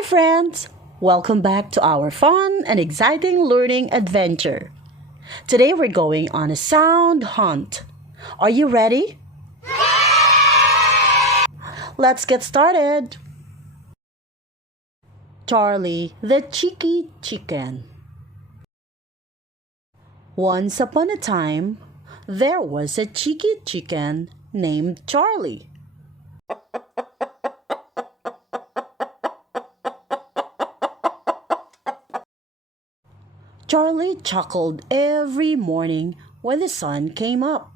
Hi friends! Welcome back to our fun and exciting learning adventure. Today we're going on a sound hunt. Are you ready? Let's get started. Charlie the Cheeky Chicken. Once upon a time, there was a cheeky chicken named Charlie. Charlie chuckled every morning when the sun came up.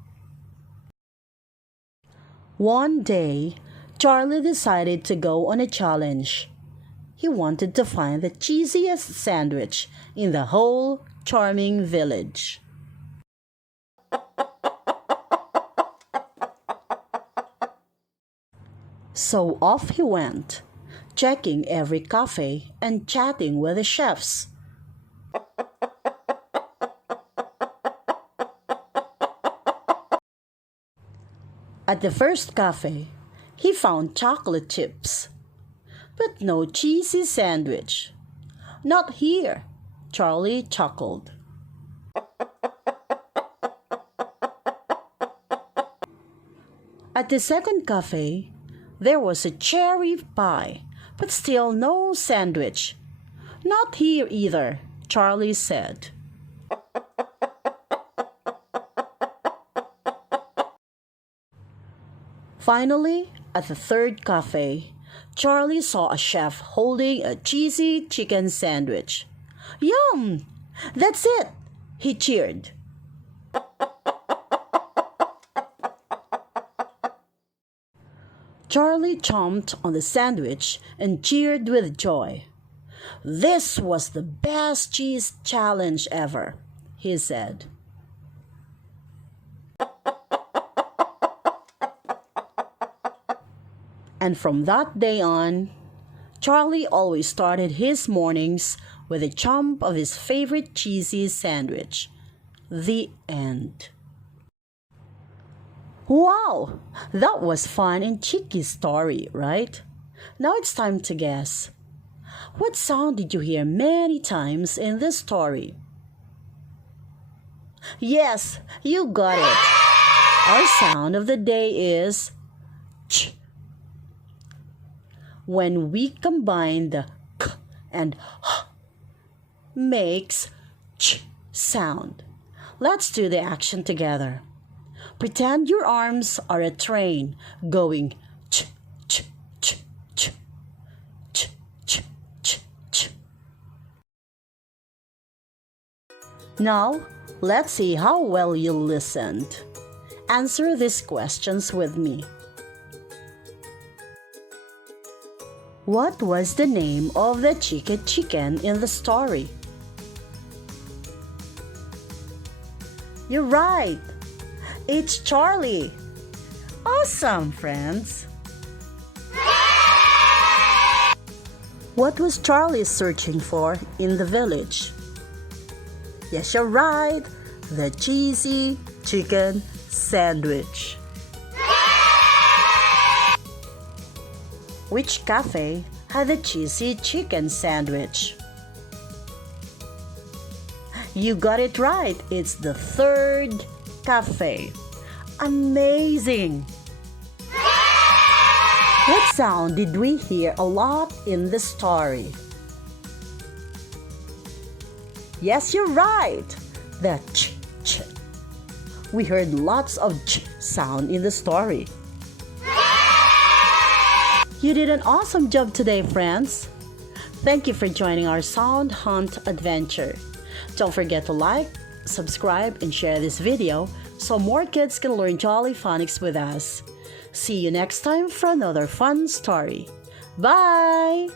One day, Charlie decided to go on a challenge. He wanted to find the cheesiest sandwich in the whole charming village. So off he went, checking every cafe and chatting with the chefs. At the first cafe, he found chocolate chips, but no cheesy sandwich. Not here, Charlie chuckled. At the second cafe, there was a cherry pie, but still no sandwich. Not here either, Charlie said. Finally, at the third cafe, Charlie saw a chef holding a cheesy chicken sandwich. Yum! That's it! He cheered. Charlie chomped on the sandwich and cheered with joy. This was the best cheese challenge ever, he said. And from that day on, Charlie always started his mornings with a chomp of his favorite cheesy sandwich. The end. Wow! That was fun and cheeky story, right? Now it's time to guess. What sound did you hear many times in this story? Yes, you got it! Our sound of the day is ch. When we combine the k and h, makes ch sound. Let's do the action together. Pretend your arms are a train going ch ch ch ch ch ch ch ch. Now, let's see how well you listened. Answer these questions with me. What was the name of the cheeky chicken in the story? You're right! It's Charlie! Awesome, friends! What was Charlie searching for in the village? Yes, you're right! The cheesy chicken sandwich. Which cafe had the cheesy chicken sandwich? You got it right. It's the third cafe. Amazing! What sound did we hear a lot in the story? Yes, you're right. The ch ch. We heard lots of ch sound in the story. You did an awesome job today, friends. Thank you for joining our sound hunt adventure. Don't forget to like, subscribe, and share this video so more kids can learn Jolly Phonics with us. See you next time for another fun story. Bye!